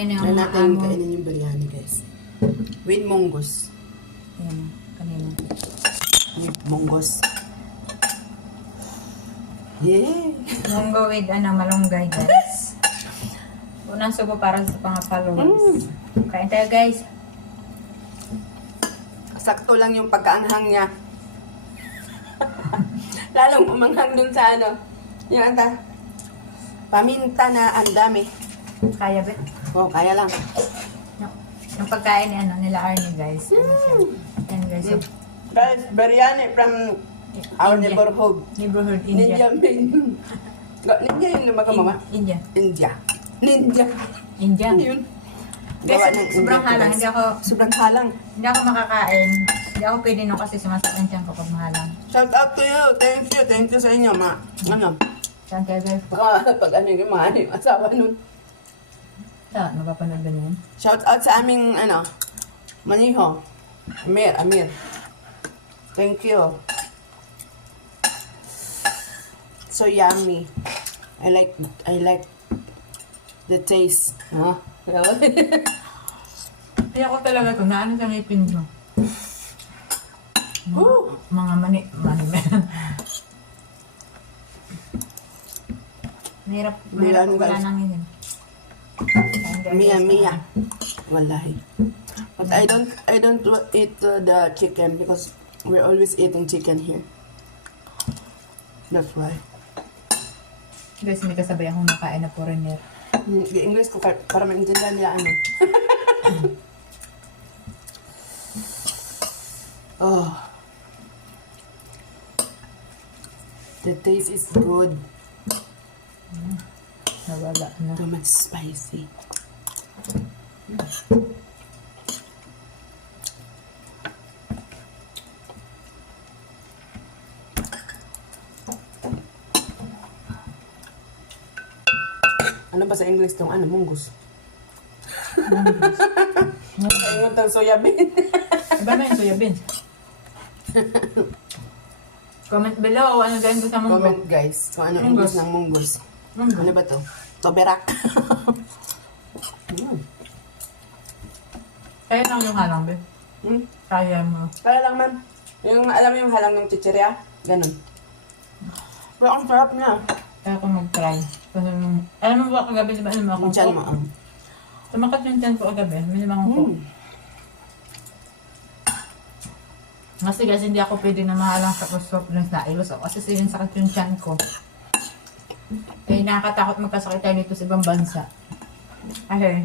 kanina Try yung natin maamo. kainin yung biryani, guys. With munggos. Ayan, kanina. With munggos. Yeah! Munggo with malunggay, guys. Unang subo para sa mga followers. Kain tayo, guys. Sakto lang yung pagkaanghang niya. Lalong umanghang dun sa yung paminta na ang dami. Kaya ba? Oh, kaya lang. Yung pagkain ni nila Arnie, guys. Ano siya? Ayan, guys. Yung Guys, biryani from our India. neighborhood. India. Ninja main. Ninja yung lumaga, mama? India. India. Ninja. India. Ano yun? Guys, Gawa ng sobrang India, halang. guys. Sobrang halang. Hindi ako makakain. Hindi ako pwede no kasi sumasakit siya kapag mahalang. Shout out to you. Thank you. Thank you sa inyo, ma. Saan kayo, guys? Pag yung mga yung asawa nun. Saan? Napapanood ba niyan? Shout out sa aming, maniho. Amir. Thank you. So yummy. I like the taste. Huh? Kaya ko talaga ito. Naano sa ngipin ko? Woo! Mga mani. Mahirap Bilan, wala guys. nang ngipin. Mia. Wallahi. But I don't eat the chicken because we're always eating chicken here. That's why. Guys, may kasabay akong nakain na foreigner. English ko para maintindihan nila Oh. The taste is good. Nawala na. Too much spicy. Ano ba sa English tong munggos? Ayun tong soya bean. Iba na yung soya beans. Comment below ano ganito sa munggo. Comment guys kung ano Munggos. English ng munggos. Munggo. Ano ba to? Toberak. Kaya lang yung halang, be. Kaya mo. Kaya lang ma'am. Yung alam mo yung halang ng chichirya? Ganun. Pero ang sarap niya. Kaya ako mag-try. Kasi alam mo ba kagabi, di ba? Alam mo Yung akong chan mo. tumakas yung chan ko kagabi. May naman akong coke. Kasi guys, hindi ako pwede na mahalang sa soft drinks na ilos ako. Kasi sakit yung chan ko. Kaya nakakatakot magkasakit tayo dito sa ibang bansa. Okay.